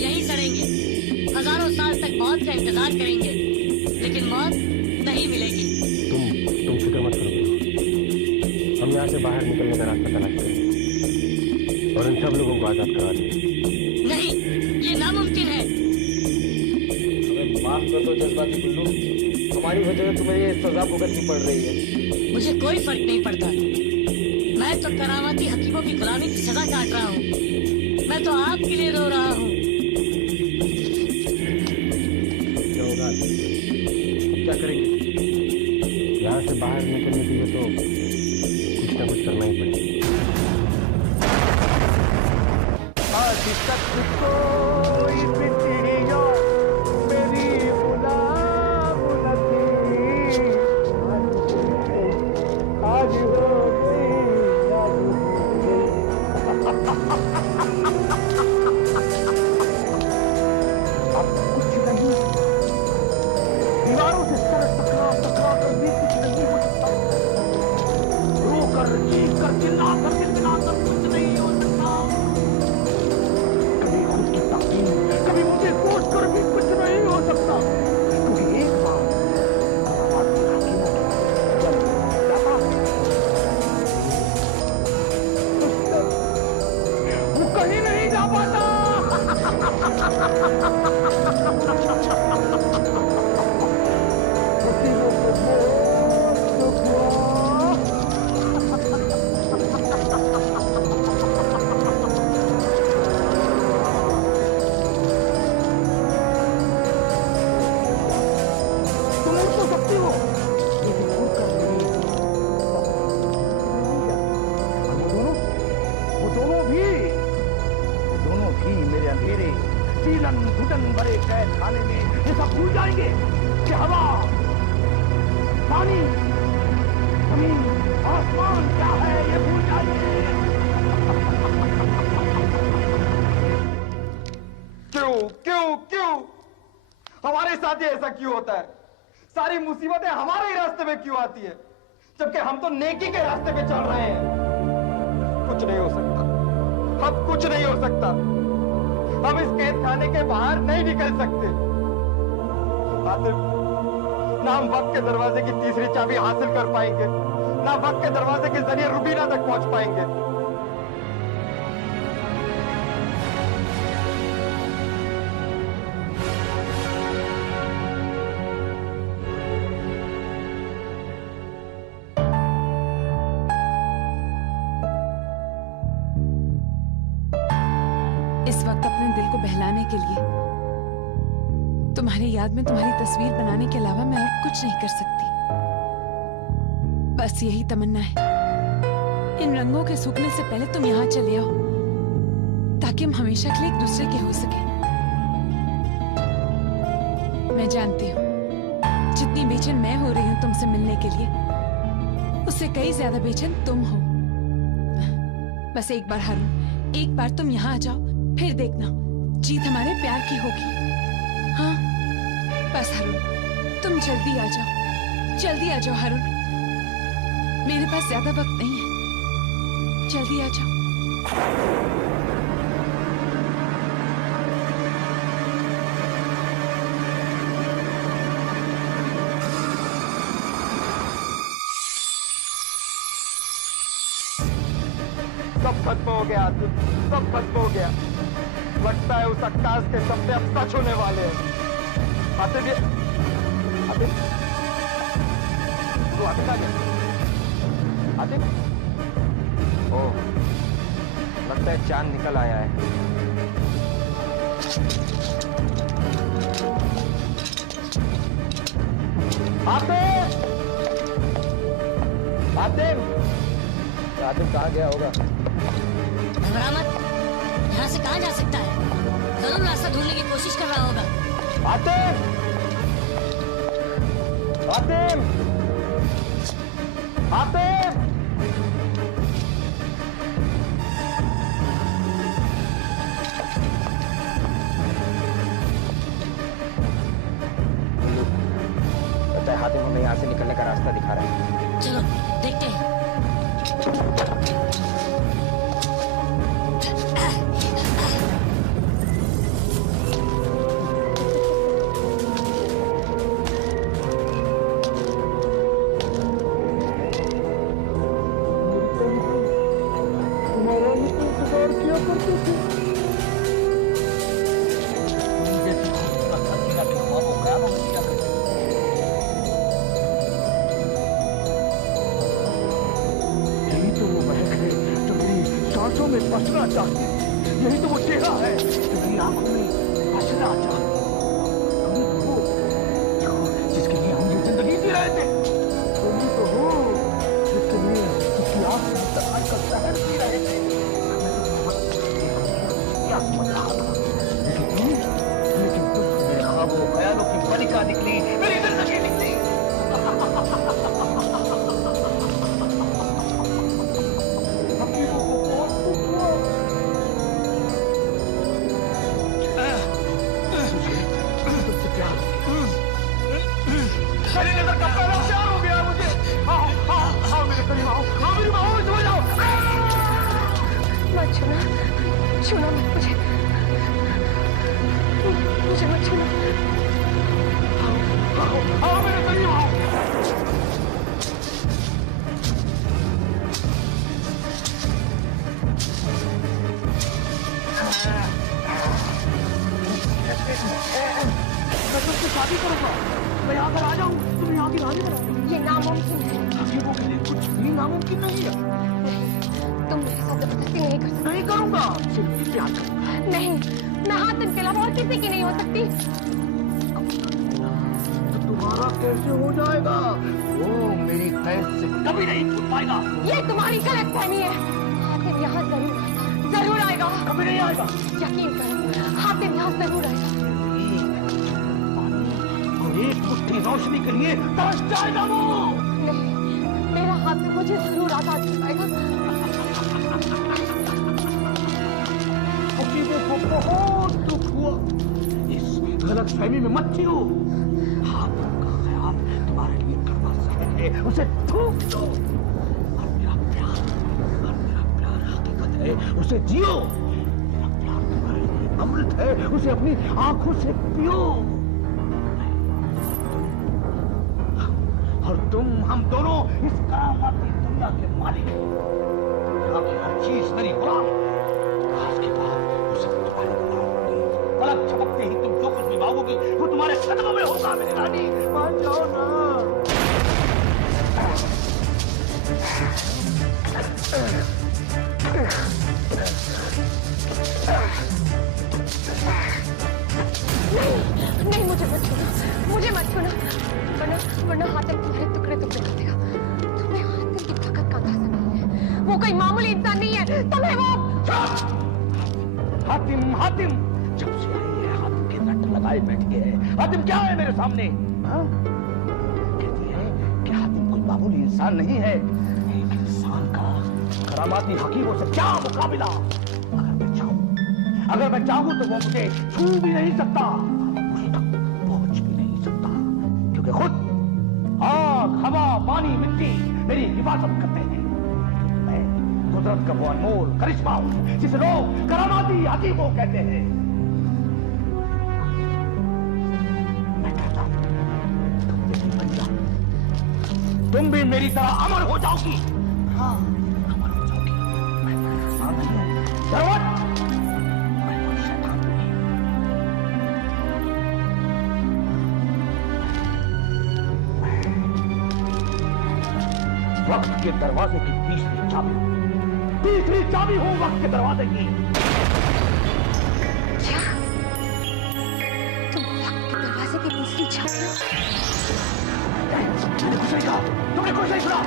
यहीं सड़ेंगे, हजारों साल तक मौत का इंतजार करेंगे, लेकिन मौत नहीं मिलेगी। तुम फिक्र मत करो, हम यहाँ से बाहर निकलने का रास्ता तलाशते हैं और इन सब लोगों को आजाद करा देंगे। नहीं, ये नामुमकिन है। हमें माफ कर दो जज्बाती गुल्लू, हमारी वजह से तुम्हें ये सजा भुगतनी पड़ रही है। मुझे कोई फर्क नहीं पड़ता, मैं तो करामाती हकीमों की गुलामी की सजा काट रहा हूँ। मैं तो आपके लिए रो रहा हूँ। क्या होगा, क्या करेंगे? यहाँ से बाहर निकलने के लिए तो कुछ ना कुछ करना ही पड़ेगा। आज तक कोई बिटिया मेरी गुलाम न थी, आज हो गई, आज हो गई। अब कुछ नहीं, दीवारों से सर टकरा टकरा कर भी कुछ नहीं हो सकता। रो कर, चीख कर, चिल्ला कर, गिड़गिड़ा कर कुछ नहीं हो सकता। कभी खुद की ताकीद, कभी मुझे कोस कर भी कुछ नहीं हो सकता, क्योंकि एक बार करामाती हकीमों की जब जाता है, उससे वो कहीं नहीं जा पाता। हकीमों को मौत को तुम उड़ तो सकती हो, लेकिन उड़कर नहीं। वो दोनों भी मेरे अंधेरे सीलन घुटन भरे कैद खाने में ये सब भूल जाएंगे कि हवा, पानी, जमीन, आसमान क्या है, ये भूल जाएंगे। क्यों क्यों क्यों हमारे साथ ही ऐसा क्यों होता है? सारी मुसीबतें हमारे ही रास्ते में क्यों आती है, जबकि हम तो नेकी के रास्ते पे चल रहे हैं? कुछ नहीं हो सकता, अब कुछ नहीं हो सकता। हम इस कैद खाने के बाहर नहीं निकल सकते। आसिफ, ना हम वक्त के दरवाजे की तीसरी चाबी हासिल कर पाएंगे, ना वक्त के दरवाजे के जरिए रुबीना तक पहुंच पाएंगे। इस वक्त अपने दिल को बहलाने के लिए तुम्हारी याद में तुम्हारी तस्वीर बनाने के अलावा मैं और कुछ नहीं कर सकती। बस यही तमन्ना है, इन रंगों के सूखने से पहले तुम यहाँ चले आओ, ताकि हम हमेशा के लिए एक दूसरे के हो सके। मैं जानती हूँ जितनी बेचैन मैं हो रही हूँ तुमसे मिलने के लिए, उससे कई ज्यादा बेचैन तुम हो। बस एक बार हारून, एक बार तुम यहाँ आ जाओ, फिर देखना जीत हमारे प्यार की होगी। हाँ बस हारून, तुम जल्दी आ जाओ, जल्दी आ जाओ हारून, मेरे पास ज्यादा वक्त नहीं है, जल्दी आ जाओ। सब खत्म हो गया आसिफ, सब खत्म हो गया। लगता है उस अक्तास के सपने अब सच होने वाले हैं। आसिफ, ये आसिफ, तू आसिफ आ गया? आसिफ, ओह, लगता है चांद निकल आया है। आसिफ, आसिफ, आसिफ कहाँ गया होगा? घबरा मत, यहाँ से कहाँ जा सकता है? जरूर रास्ता ढूंढने की कोशिश कर रहा होगा। आतिम! आतिम! आतिम! लगता है हातिम हमें यहाँ से निकलने का रास्ता दिखा रहा है। चलो देखते हैं। मुझसे बसना चाहती है। यही तो वो चेहरा है जो मेरी आंखों में बसना चाहती है। तुम ही तो हो जिसके लिए हम ये जिंदगी जी रहे थे। तुम ही तो हो जिसके लिए उसकी आंख में तलाश का शहर जी रहे थे। क्या समझ रहा था, लेकिन तुम मेरे ख्वाबों ख्यालों की मलिका निकली, मेरी जिंदगी निकली। मेरी नजर का पहला प्यार हो गया मुझे। आओ मेरे करीब आओ, मेरी बाहों में सो जाओ। मत छूना, छूना मत मुझे मत छूना। आओ मेरे करीब आओ। मैं तुझसे शादी करूंगा। मैं यहाँ पर आ जाऊँ, तुम यहाँ की रानी बना दो। ये नामुमकिन है। हकीमों के लिए कुछ भी नामुमकिन नहीं है। तुम मेरे साथ जबरदस्ती नहीं कर सकते। नहीं करूंगा, सिर्फ प्यार करूंगा। नहीं, मैं हातिम के अलावा और किसी की नहीं हो सकती। तो तुम्हारा कैसे हो जाएगा? वो मेरी कैद से कभी नहीं छूट पाएगा। ये तुम्हारी गलतफहमी है। हातिम यहाँ जरूर आएगा, जरूर आएगा। कभी नहीं आएगा। यकीन करो, हातिम यहाँ जरूर आएगा। एक मुट्ठी रोशनी के लिए तरस जाएगा वो। नहीं, मेरा हातिम मुझे जरूर आजाद कराएगा। हकीमों को बहुत दुख हुआ। इस गलतफहमी में मत जियो। हातिम का ख्याल तुम्हारे लिए करना सही है, उसे थूक दो। और मेरा प्यार हकीकत है, उसे जियो। मेरा प्यार तुम्हारे लिए अमृत है, उसे अपनी आंखों से पियो। और तुम, हम दोनों इस करामाती दुनिया के मालिक हो। यहाँ की हर चीज मेरी गुलाम है। आज के बाद वो सब तुम्हारी गुलाम होगी। पलक झपकते ही तुम जो कुछ भी मांगोगी वो तुम्हारे कदमों में होगा मेरी रानी। मान जाओ ना। नहीं, मुझे मत छूना, मुझे मत छूना, वरना हातिम तुम्हारे टुकड़े टुकड़े कर देगा। तुम्हें हातिम की ताकत का अंदाजा नहीं है। वो कोई मामूली इंसान नहीं है, तुम्हें वो। हातिम जब से आई है हातिम के नट लगाए बैठी है। हातिम क्या है मेरे सामने? कहती है कि हातिम कोई मामूली इंसान नहीं है। एक इंसान का करामाती हकीमों से क्या मुकाबला। अगर मैं चाहूं तो वो मुझे छू भी नहीं सकता, मुझ तक पहुंच भी नहीं सकता, क्योंकि खुद आग, हवा, पानी, मिट्टी मेरी हिफाजत करते हैं। मैं कुदरत का वो अनमोल करिश्मा हूं जिसे लोग करामाती हकीमों कहते हैं। मैं कहता हूं तुम मेरी बन जाओ, तुम भी मेरी तरह अमर हो जाओगी। हाँ, अमर हो जाओगी। मैं इंसान नहीं हूं, जरूरत वक्त के दरवाजे की तीसरी चाबी हूं वक्त के दरवाजे की। क्या? तुम वक्त के दरवाजे की तीसरी चाबी हो? मैंने कुछ नहीं कहा, तुमने कुछ नहीं सुना।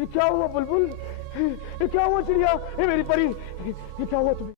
ये क्या हुआ बुलबुल? ये क्या हुआ चिड़िया? ये मेरी परी, ये क्या हुआ तुम्हें?